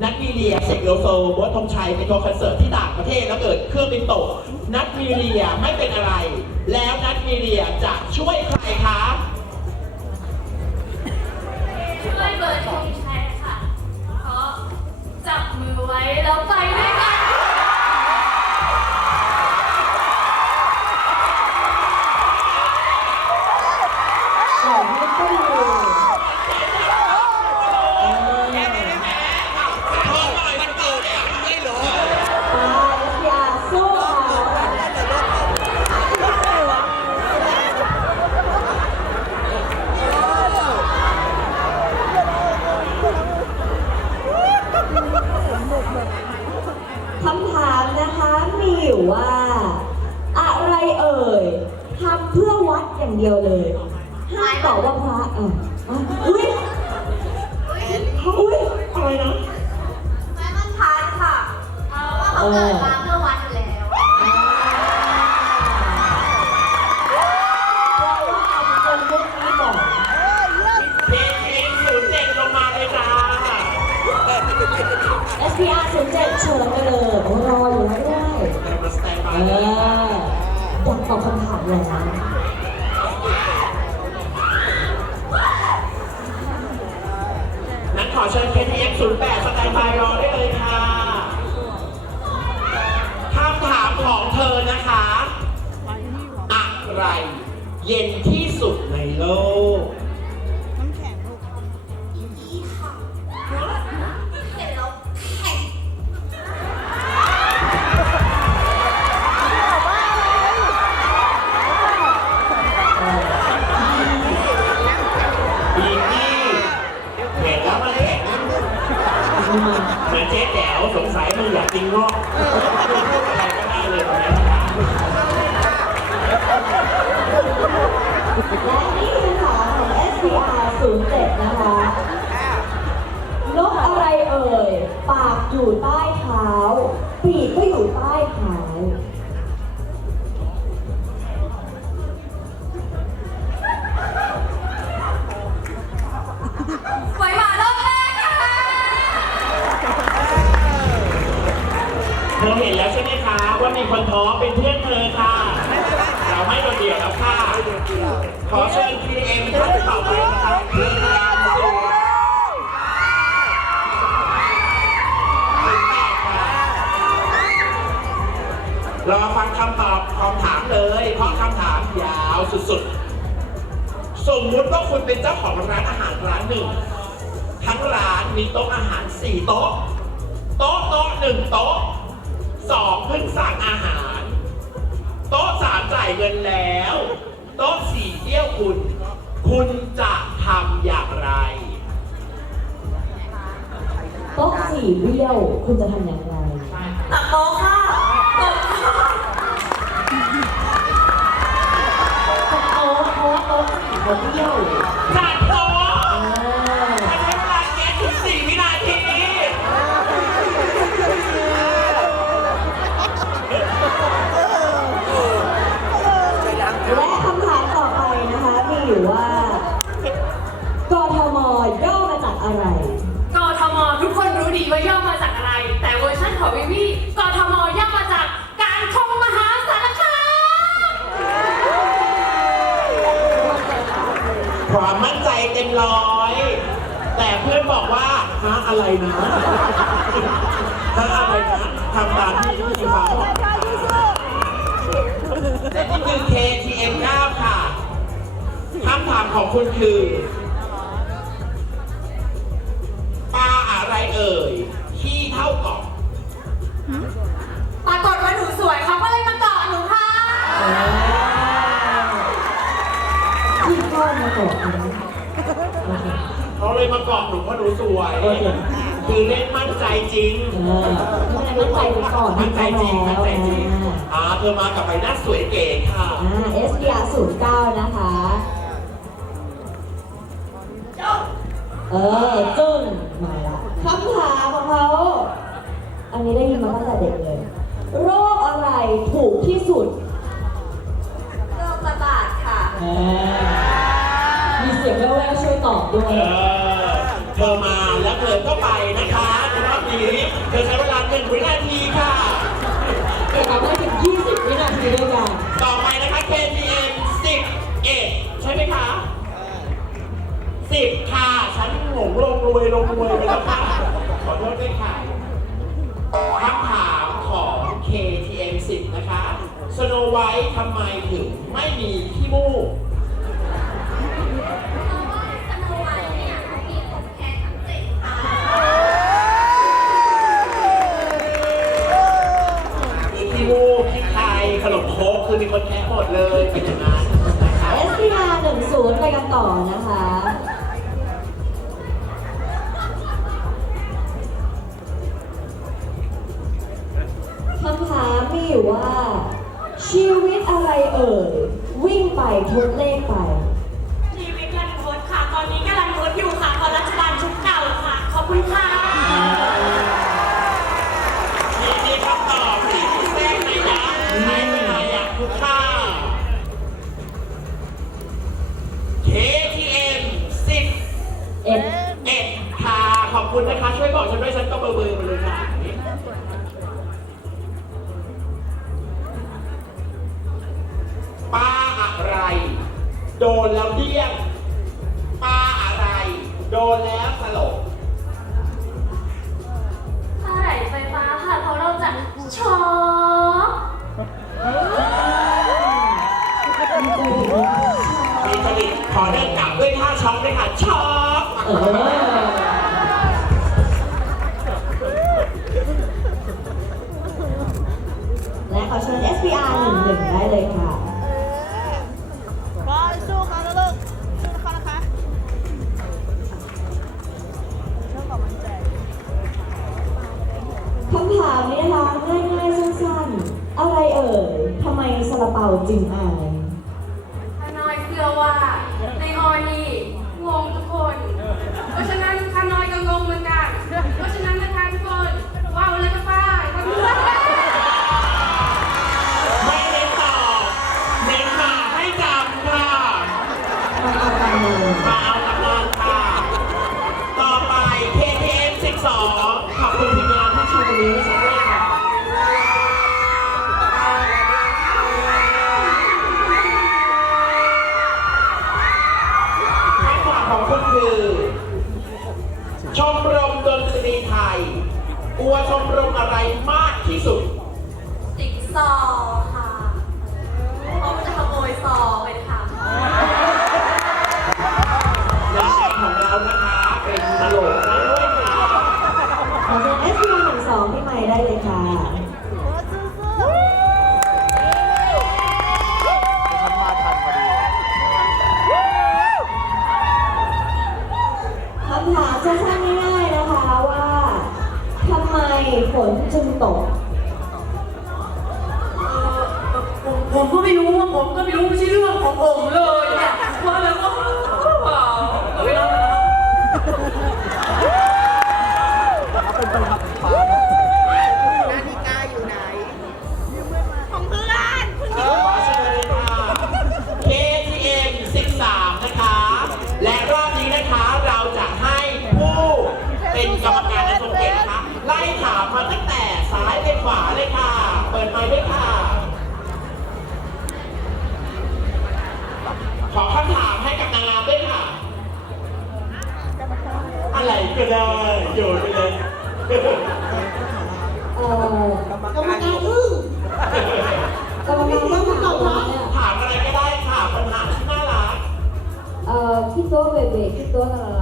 นัดมีเรียเสกโลโซโบทงชัยไปทัวร์คอนเสิร์ตที่ต่างประเทศแล้วเกิดเครื่องบินตก นัดมีเรียไม่เป็นอะไร แล้วนัดมีเรียจะช่วยใครคะช่วยเบิร์ดธงชัยค่ะ เพราะจับมือไว้แล้วไปไม่ ดอย่างเดียวเลยห้ามตอบว่าพระอะอะอุ้ยอุ้ยอะไรนะ ไม่ต้องทานค่ะเพราะว่าเขาเกิดมา เชิญ KTX 08สแตนบายรอได้เลยค่ะคำถามของเธอนะคะ อะไร เย็นที่สุดในโลก ปีกก็อยู่ใต้ สมมุติว่าคุณเป็นเจ้าของร้านอาหารร้านหนึ่ง ทั้งร้านมีโต๊ะอาหาร4โต๊ะ โต๊ะโต๊ะหนึ่งโต๊ะสองเพิ่งสั่งอาหาร โต๊ะสามจ่ายเงินแล้ว โต๊ะสี่เที่ยวคุณ คุณจะทำอย่างไร โต๊ะสี่เบี้ยว คุณจะทำอย่างไร ตักโต๊ะค่ะกดค่ะ โต๊ะเพราะว่า โต๊ เป็นร้อย แต่เพื่อนบอกว่าฮะอะไรนะฮะอะไรนะทำตามที่ที่ฟ้าบอกและนี่คือ KTM 9ค่ะคำถามของคุณคือ เขาเลยมาเกาะหนูเพราะหนูสวยโอเคคือเล่นมั่นใจจริงเออไม่ได้ใจไปก่อนมั่นใจจริงแล้มั่นวใจจริงอ่าอ่าเธอมากับใบหน้าสวยเก๋ค่ะอ่า SDR 09 นะคะ เออจึ้ง ค่ะ ฉันหลงลงรวยลงรวยไปแล้วค่ะ ขอโทษด้วยค่ะคำถามของ KTM 10 นะคะ Snow White ทำไมถึงไม่มีขี้มูกมีขี้มูกขี้ไทยขนมโคกคือมีคนแคะหมดเลยเป็นอย่างนั้น ขอบคุณนะคะ ช่วยบอกฉันด้วยฉันก็เบอร์เบอร์มาเลยค่ะป้าอะไร โดนแล้วเดี้ยงป้าอะไร โดนแล้วสลบถ้าไหลไฟฟ้าค่ะเพราะเราจะช็อคมีจริตขอเดินกลับด้วยท่าช็อกด้วยค่ะช็อก ขอเชิญ SBR 11 ได้เลยค่ะบอยสู้เขาแล้วลูกสู้เขานะคะเชื่อความมั่นใจคำถามนี้นะคะง่ายๆสั้นๆ อะไรเอ่ยทำไมซาลาเปาจึงอ มาเอากำลังค่ะ ต่อไป KTM 12 ขอบคุณทีมงานที่ชูมือให้ฉันด้วยค่ะคำถามของคุณคือ ชมรมดนตรีไทยกลัวชมรมอะไรมากที่สุดติ๊กซอว์ ขอเชิญ SPR 12พี่ใหม่ได้เลยค่ะทำมาทันพอดีคำถามสั้นๆง่ายๆนะคะว่าทำไมฝนจึงตกผมผมก็ไม่รู้ว่าผมก็ไม่รู้ไม่ใช่เรื่องของผมเลยเนี่ยว่าแล้วก็ คำถามให้กับนางงามด้วยค่ะ อะไรก็ได้โยนไปเลยเอ่อกรรมการอึ้งกรรมการต้องถามว่าเนี่ยถามอะไรก็ได้ค่ะปัญหาที่น่ารักเอ่อพี่ตัวเบเบพี่ตัวน่ารั